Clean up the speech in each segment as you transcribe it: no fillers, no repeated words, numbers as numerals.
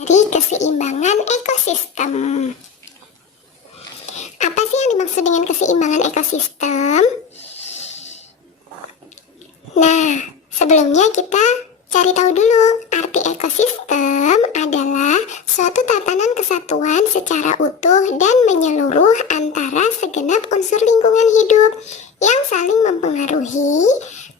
Dari keseimbangan ekosistem. Apa sih yang dimaksud dengan keseimbangan ekosistem? Nah, sebelumnya kita cari tahu dulu. Arti ekosistem adalah suatu tatanan kesatuan secara utuh dan menyeluruh antara segenap unsur lingkungan hidup yang saling mempengaruhi,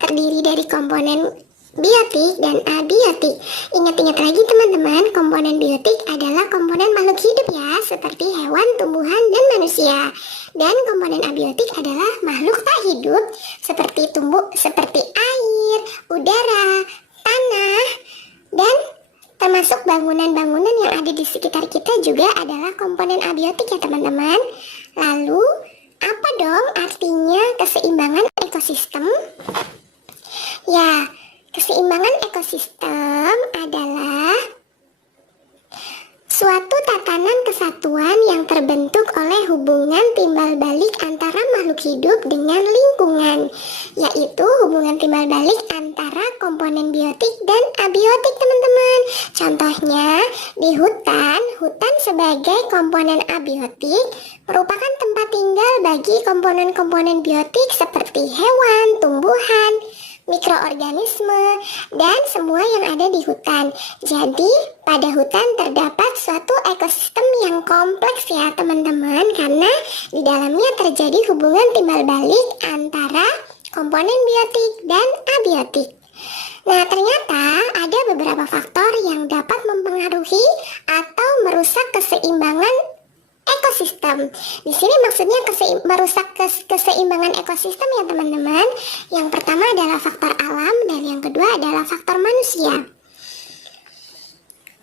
terdiri dari komponen biotik dan abiotik. Ingat-ingat lagi teman-teman, komponen biotik adalah komponen makhluk hidup ya, seperti hewan, tumbuhan, dan manusia. Dan komponen abiotik adalah makhluk tak hidup, seperti air, udara, tanah, dan termasuk bangunan-bangunan yang ada di sekitar kita juga adalah komponen abiotik ya teman-teman. Lalu, apa dong artinya keseimbangan ekosistem? Ya, keseimbangan ekosistem adalah suatu tatanan kesatuan yang terbentuk oleh hubungan timbal balik antara makhluk hidup dengan lingkungan, yaitu hubungan timbal balik antara komponen biotik dan abiotik teman-teman. Contohnya, di hutan sebagai komponen abiotik merupakan tempat tinggal bagi komponen-komponen biotik seperti hewan, tumbuhan, mikroorganisme, dan semua yang ada di hutan. Jadi, pada hutan terdapat suatu ekosistem yang kompleks ya teman-teman, karena di dalamnya terjadi hubungan timbal balik antara komponen biotik dan abiotik. Nah, ternyata ada beberapa faktor yang dapat mempengaruhi atau merusak keseimbangan ekosistem. Di sini maksudnya merusak keseimbangan ekosistem ya teman-teman. Yang pertama adalah faktor alam dan yang kedua adalah faktor manusia.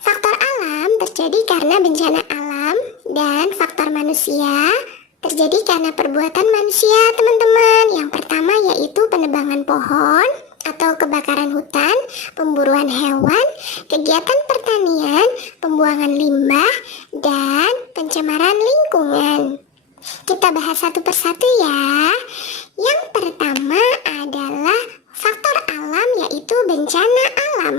Faktor alam terjadi karena bencana alam dan faktor manusia terjadi karena perbuatan manusia teman-teman. Yang pertama yaitu penebangan pohon atau kebakaran hutan, pemburuan hewan, kegiatan pertanian, pembuangan limbah, dan pencemaran lingkungan. Kita bahas satu persatu ya. Yang pertama adalah faktor alam, yaitu bencana alam.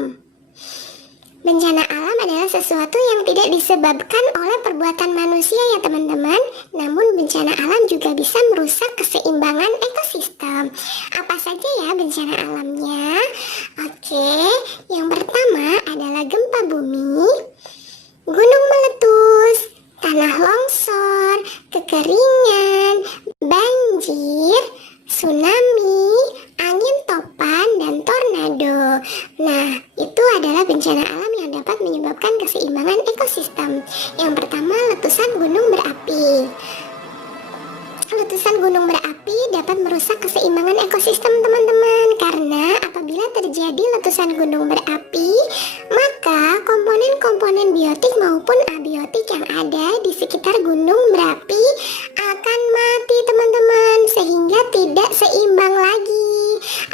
Bencana alam adalah sesuatu yang tidak disebabkan oleh perbuatan manusia ya teman-teman. Namun bencana alam juga bisa merusak keseimbangan ekosistem. Apa saja ya bencana alamnya? Oke, yang pertama adalah gempa bumi, gunung meletus, tanah longsor, kekeringan, banjir, tsunami, angin topan, dan tornado. Nah, itu adalah bencana alam yang dapat menyebabkan keseimbangan ekosistem. Yang pertama, letusan gunung berapi. Letusan gunung berapi dapat merusak keseimbangan ekosistem teman-teman, karena apabila terjadi letusan gunung berapi, maka komponen-komponen biotik maupun abiotik yang ada di sekitar gunung berapi akan mati teman-teman, sehingga tidak seimbang lagi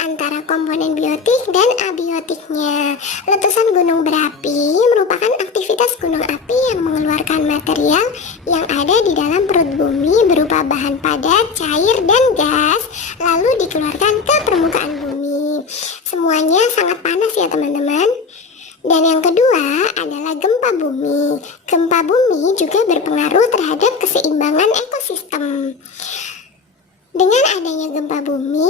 antara komponen biotik dan abiotiknya. Letusan gunung berapi merupakan aktivitas gunung api yang mengeluarkan material yang ada di dalam perut bumi berupa bahan padat, cair, dan gas, lalu dikeluarkan ke permukaan bumi. Semuanya sangat panas ya teman-teman. Dan yang kedua adalah gempa bumi. Gempa bumi juga berpengaruh terhadap keseimbangan ekosistem. Dengan adanya gempa bumi,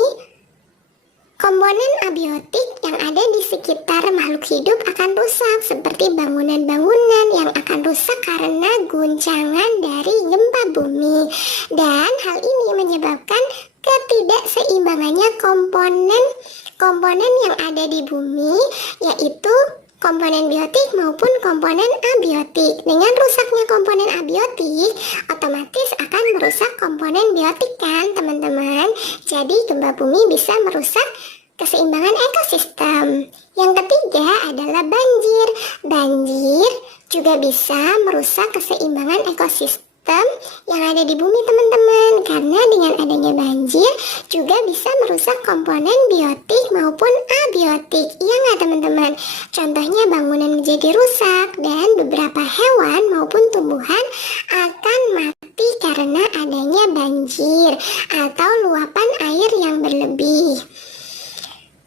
komponen abiotik yang ada di sekitar makhluk hidup akan rusak, seperti bangunan-bangunan yang akan rusak karena guncangan dari gempa bumi. Dan hal ini menyebabkan ketidakseimbangannya komponen yang ada di bumi, yaitu komponen biotik maupun komponen abiotik. Dengan rusaknya komponen abiotik, otomatis akan merusak komponen biotik kan teman-teman. Jadi gempa bumi bisa merusak keseimbangan ekosistem. Yang ketiga adalah banjir. Banjir juga bisa merusak keseimbangan ekosistem yang ada di bumi teman-teman. Karena dengan adanya banjir juga bisa merusak komponen biotik maupun abiotik. Iya nggak teman-teman? Contohnya bangunan menjadi rusak dan beberapa hewan maupun tumbuhan akan mati karena adanya banjir atau luapan air yang berlebih.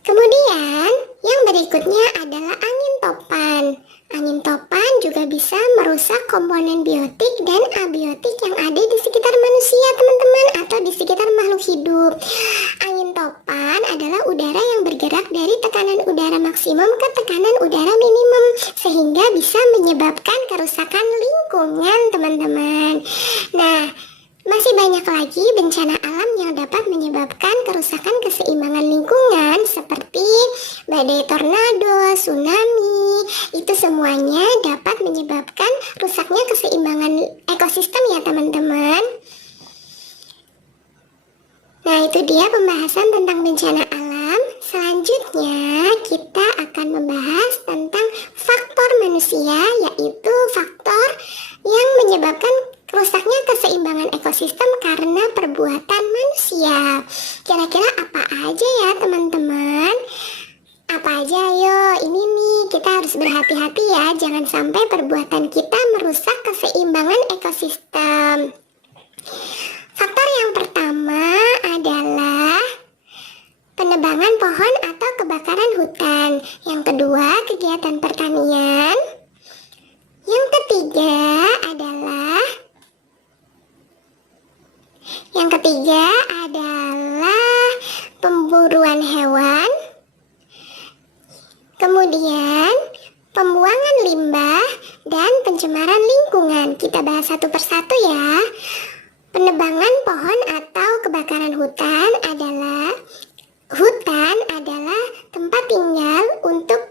Kemudian yang berikutnya adalah angin topan. Angin topan juga bisa merusak komponen biotik dan abiotik yang ada di sekitar manusia teman-teman, atau di sekitar makhluk hidup. Angin topan adalah udara yang bergerak dari tekanan udara maksimum ke tekanan udara minimum, sehingga bisa menyebabkan kerusakan lingkungan teman-teman. Nah, masih banyak lagi bencana alam yang dapat menyebabkan kerusakan keseimbangan lingkungan seperti badai tornado, tsunami. Itu semuanya dapat menyebabkan rusaknya keseimbangan ekosistem ya teman-teman. Nah, itu dia pembahasan tentang bencana alam. Selanjutnya kita akan membahas tentang faktor manusia, yaitu faktor yang menyebabkan rusaknya keseimbangan ekosistem karena perbuatan manusia. Kira-kira apa aja ya teman-teman? Apa aja ayo? Ini nih kita harus berhati-hati ya, jangan sampai perbuatan kita merusak keseimbangan ekosistem. Faktor yang pertama adalah penebangan pohon atau kebakaran hutan. Yang kedua, kegiatan pertanian. Yang ketiga adalah pemburuan hewan. Kemudian pembuangan limbah dan pencemaran lingkungan. Kita bahas satu persatu ya. Penebangan pohon atau kebakaran hutan adalah tempat tinggal untuk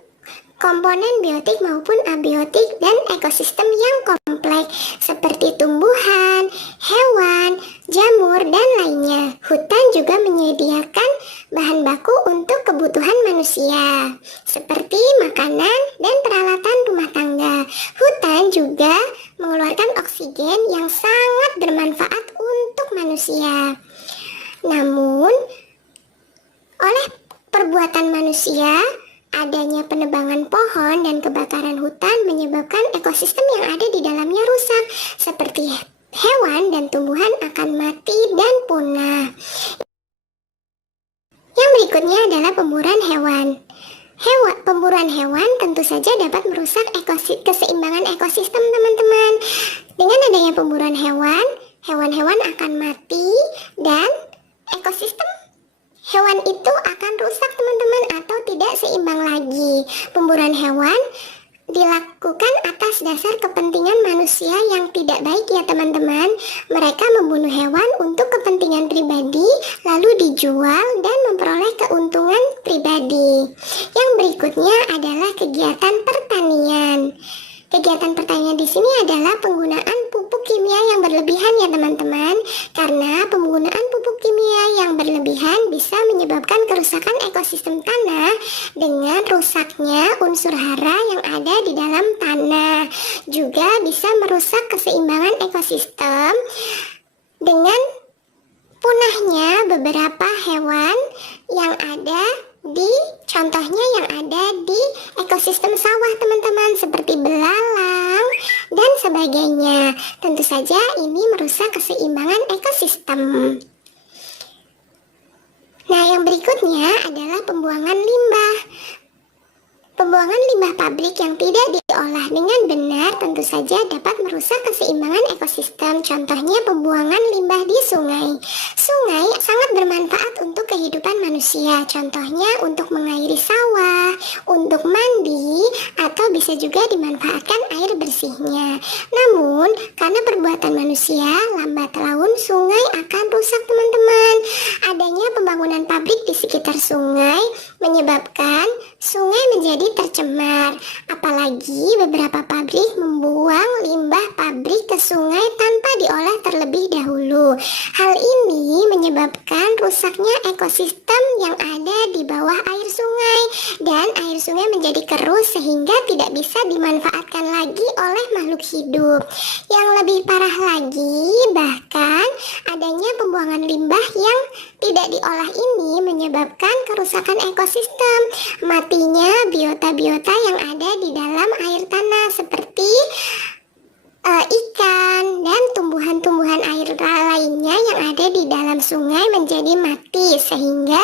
komponen biotik maupun abiotik dan ekosistem yang kompleks seperti tumbuhan, hewan, jamur, dan lainnya. Hutan juga menyediakan bahan baku untuk kebutuhan manusia seperti makanan dan peralatan rumah tangga. Hutan juga mengeluarkan oksigen yang sangat bermanfaat untuk manusia. Namun, oleh perbuatan manusia, adanya penebangan pohon dan kebakaran hutan menyebabkan ekosistem yang ada di dalamnya rusak, seperti hewan dan tumbuhan akan mati dan punah. Yang berikutnya adalah pemburuan hewan. Pemburuan hewan tentu saja dapat merusak keseimbangan ekosistem teman-teman. Dengan adanya pemburuan hewan, hewan-hewan akan mati dan ekosistem hewan itu akan rusak teman-teman, atau tidak seimbang lagi. Pemburuan hewan dilakukan atas dasar kepentingan manusia yang tidak baik ya teman-teman. Mereka membunuh hewan untuk kepentingan pribadi, lalu dijual dan memperoleh keuntungan pribadi. Yang berikutnya adalah kegiatan pertanian. Kegiatan pertanian di sini adalah penggunaan pupuk kimia yang berlebihan ya teman-teman. Karena penggunaan pupuk kimia yang berlebihan bisa menyebabkan kerusakan ekosistem tanah dengan rusaknya unsur hara yang ada di dalam tanah. Juga bisa merusak keseimbangan ekosistem dengan punahnya beberapa hewan yang ada contohnya yang ada di ekosistem sawah teman-teman, seperti belalang dan sebagainya. Tentu saja ini merusak keseimbangan ekosistem. Nah, yang berikutnya adalah pembuangan limbah. Pembuangan limbah pabrik yang tidak diolah dengan benar tentu saja dapat merusak keseimbangan ekosistem. Contohnya pembuangan limbah di sungai. Sungai sangat bermanfaat untuk kehidupan manusia. Contohnya untuk mengairi sawah, untuk mandi, atau bisa juga dimanfaatkan air bersihnya. Namun, karena perbuatan manusia, lambat laun sungai akan rusak teman-teman. Adanya pembangunan bangunan pabrik di sekitar sungai menyebabkan sungai menjadi tercemar. Apalagi beberapa pabrik membuang limbah pabrik ke sungai tanpa diolah terlebih dahulu. Hal ini menyebabkan rusaknya ekosistem yang ada di bawah air sungai, dan air sungai menjadi keruh sehingga tidak bisa dimanfaatkan lagi oleh makhluk hidup. Yang lebih parah lagi, bahkan adanya pembuangan limbah yang tidak diolah ini menyebabkan kerusakan ekosistem, matinya biota-biota yang ada di dalam air tanah seperti ikan dan tumbuhan-tumbuhan air lainnya yang ada di dalam sungai menjadi mati, sehingga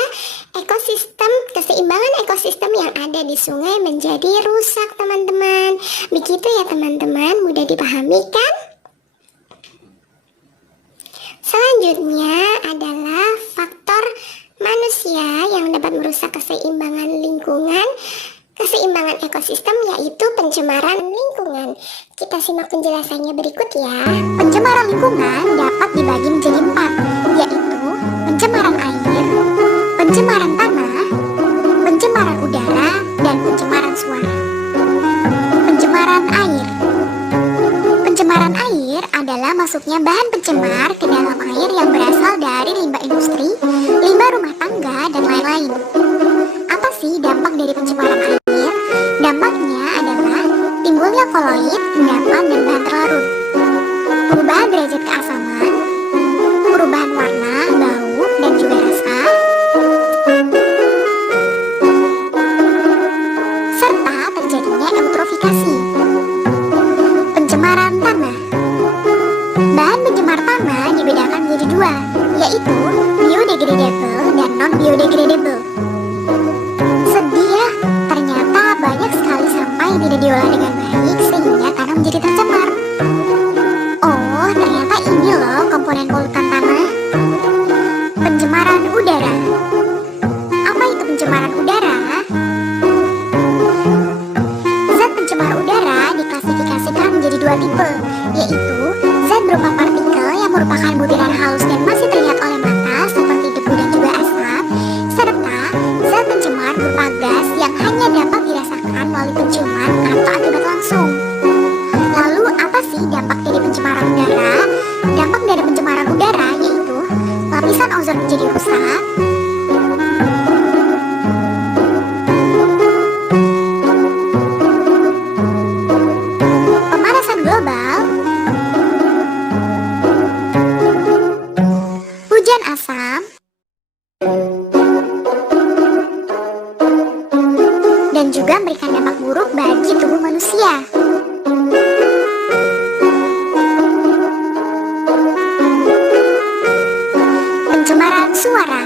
keseimbangan ekosistem yang ada di sungai menjadi rusak, teman-teman. Begitu ya teman-teman, mudah dipahami kan? Selanjutnya adalah faktor manusia yang dapat merusak keseimbangan lingkungan, keseimbangan ekosistem, yaitu pencemaran lingkungan. Kita simak penjelasannya berikut ya. Pencemaran lingkungan dapat dibagi menjadi 4, yaitu pencemaran air, pencemaran tanah, pencemaran udara, dan pencemaran suara. Pencemaran air. Pencemaran air adalah masuknya bahan pencemar ke dalam air yang berasal dari limbah industri, limbah rumah tangga, dan lain-lain. Apa sih dampak dari pencemaran air? Dampaknya adalah timbulnya koloid, endapan, dan bahan terlarut, perubahan derajat keasaman, perubahan warna, bau, dan juga rasa, serta terjadinya eutrofikasi. Pencemaran tanah. Bahan pencemar tanah dibedakan menjadi 2, yaitu biodegradable dan non-biodegradable. Sedih ya, ternyata banyak sekali sampah yang tidak diolah dengan baik sehingga tanah menjadi tercemar. Oh, ternyata ini loh komponen polutan tanah. Pencemaran udara. Apa itu pencemaran udara? Zat pencemar udara diklasifikasikan menjadi 2 tipe, yaitu zat berupa partikel yang merupakan butiran halus dan masih terlihat oleh mata seperti debu dan juga asap, serta zat pencemar berupa gas yang hanya dapat dirasakan melalui penciuman atau akibat langsung. Lalu apa sih dampak dari pencemaran udara? Dampak dari pencemaran udara yaitu lapisan ozon menjadi rusak, pemanasan global, hujan asam, dan juga memberikan dampak buruk bagi tubuh manusia. Pencemaran suara.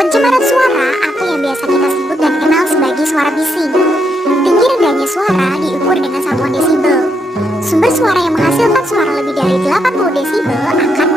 Pencemaran suara atau yang biasa kita sebut dan kenal sebagai suara bising. Tinggi rendahnya suara diukur dengan satuan desibel. Sumber suara yang menghasilkan suara lebih dari 80 desibel akan